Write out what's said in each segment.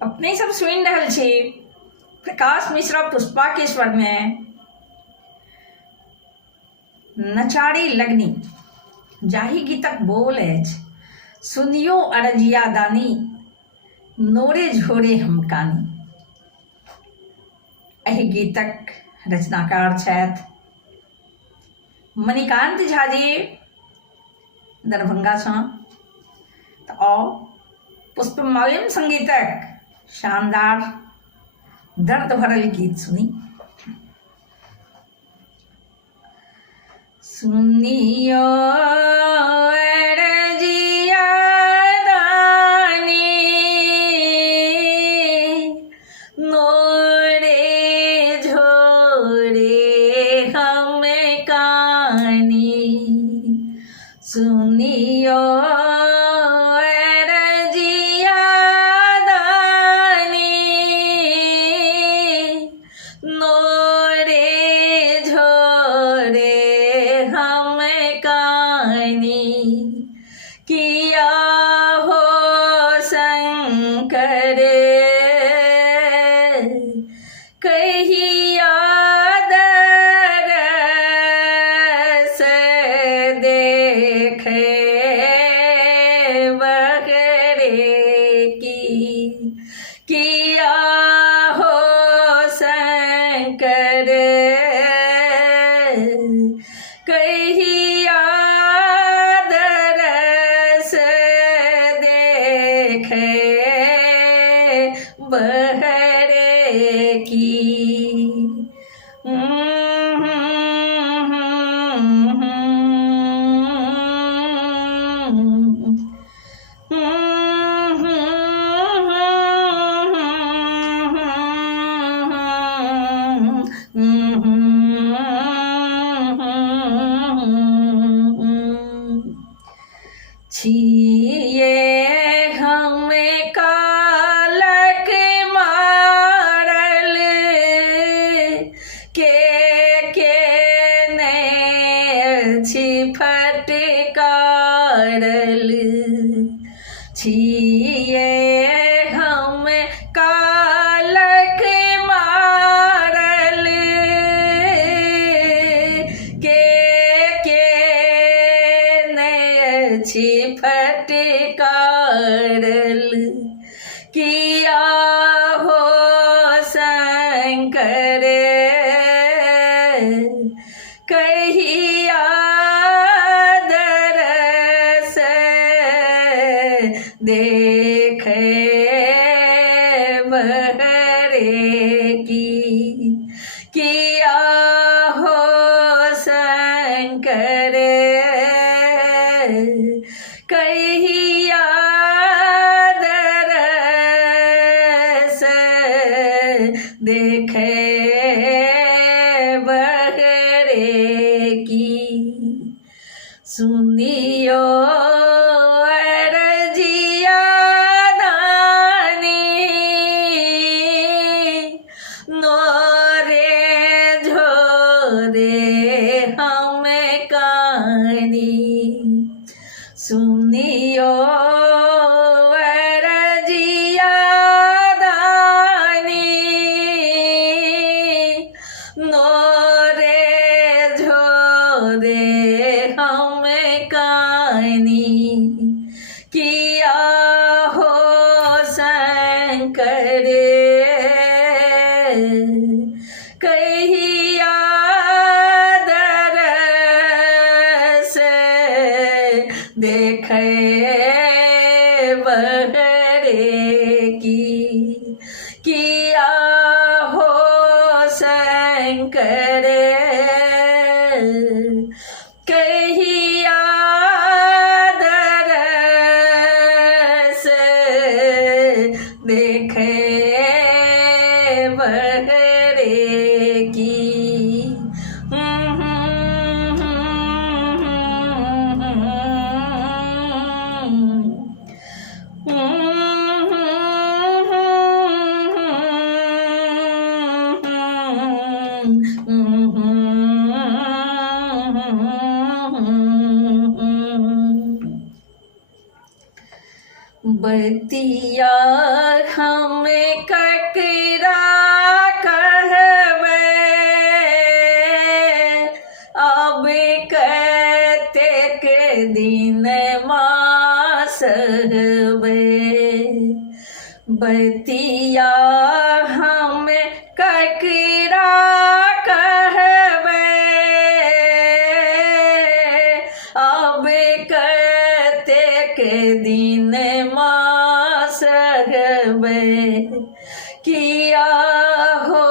अपने सब सुनि रहल छी प्रकाश मिश्रा पुष्पा के स्वर में नचारी लगनी जाहि गीतक बोल अछि सुनियो अरजिया दानी नोरे झोरे हम कानी। एहि गीतक रचनाकार छथि मणिकान्त झा जी दरभंगा सँ। और पुष्पमाल्यम संगीतक शानदार दर्द भरल गीत सुनी। सुनियो अरजिया दानी नोरे झोरे हम कानी। सुनियो अरजिया दानी नोरे झोरे हम कानी। किया हो शंकर कहिया दरस देखे बगरे की। किया हो शंकर कहिया दरस देखे बहरे की। छिए हम कालक मारल के ने छी फटकारल। छिए हम कालक मारल के ने छी फटकारल। किया हो शंकर कहिया दरस देखे बहरे की। किया हो शंकर कहिया दरस देखे बहरे की। सुनियो अरजिया दानी नोरे झोरे हम कानी। सुनियो अरजिया दानी नोरे झोरे हम कानी। किया हो शंकर कहिया दरस देखे बहरे की। किया हो शंकर कहिया दरस देखे बहरे की। बतिया हमें ककरा कहबे, अब कतेक दिन मासहबे। बतिया हमें ककरा कहबे, अब कतेक दिन मासहबे। किया हो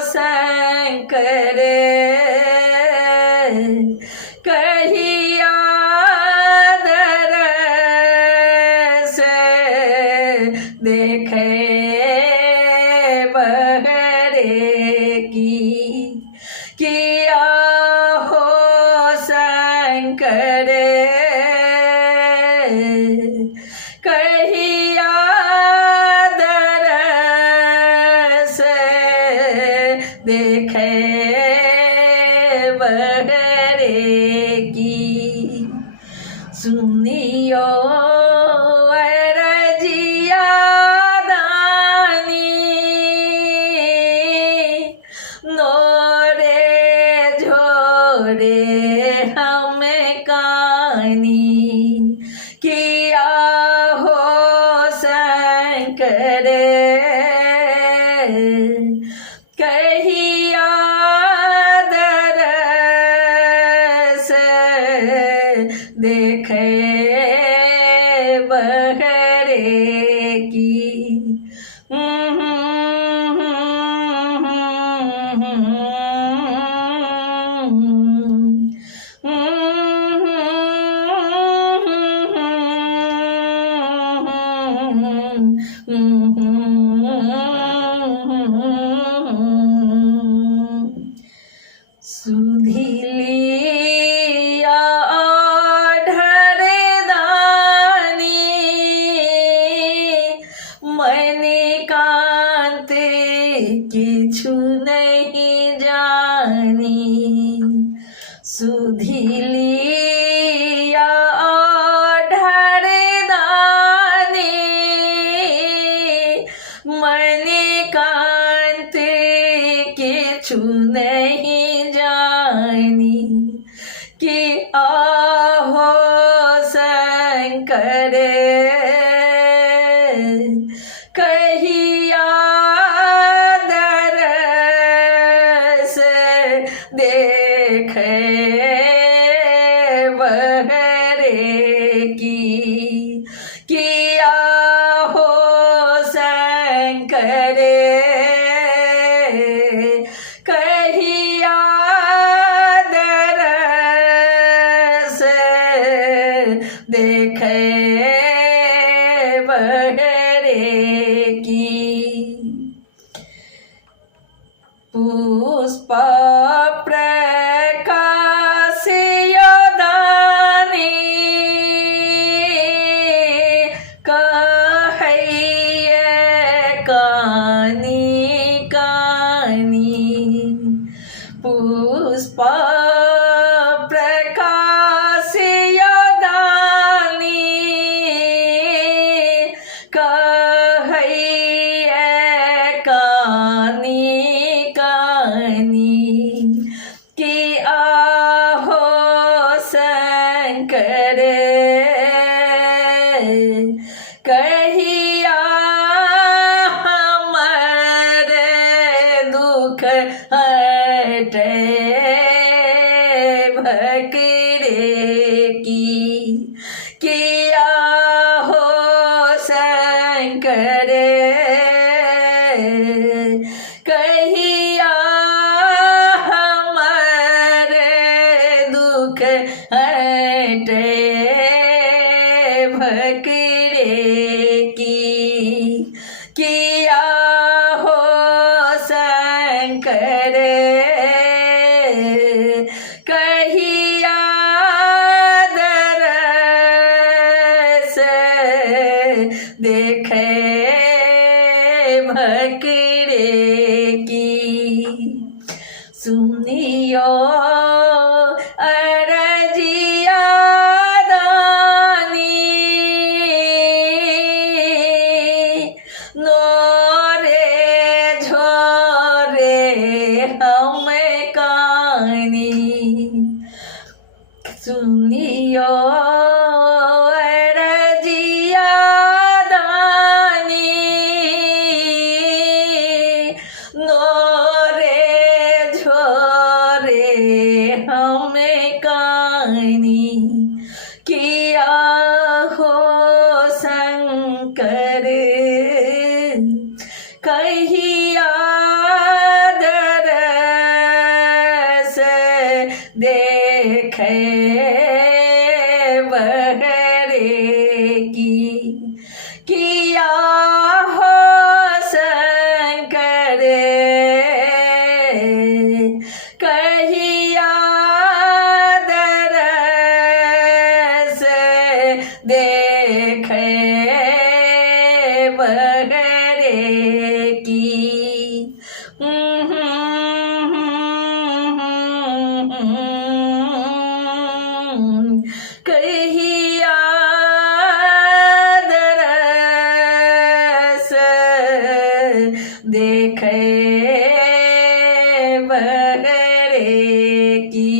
शंकर कहिया दरस देखे बहरे की। किया हो शंकर कहिया दरस देखे बहरे की। सुनियो अरजिया दानी, नोरे झोरे हमें कानी। किया हो शंकर कहिया दरस देखे बहरे की। सुधिलिया ढरदानी, मणिकांत किछु नहीं जानी। सुधिलिया ढरदानी, मणिकांत किछु नहीं जानी। कि आहो शंकर कहिया दरस देखे बहरे की। किया हो शंकर कहिया दरस देखे बहरे की। पुष्प प्रकाश योदानी, कहैये कानी कानी। पुष्प प्रकाश योदानी, कहैये कानी कानी। कि आहो शंकर कहिया हमारे दुख हटे भकरे की। किया हो शंकर कहिया हमारे दुख हटे भकरे की। किया हो शंकर कहिया दरस देखे भकरे की। सुनियो अरजिया दानी, नियो रजिया दानी नोरे झोरे हमें कानी किया हो शंकर कहिया दरस देखे बहरे की किया हो शंकर कहिया दरस देखे बहरे की कहिया दरस देखे बहरे की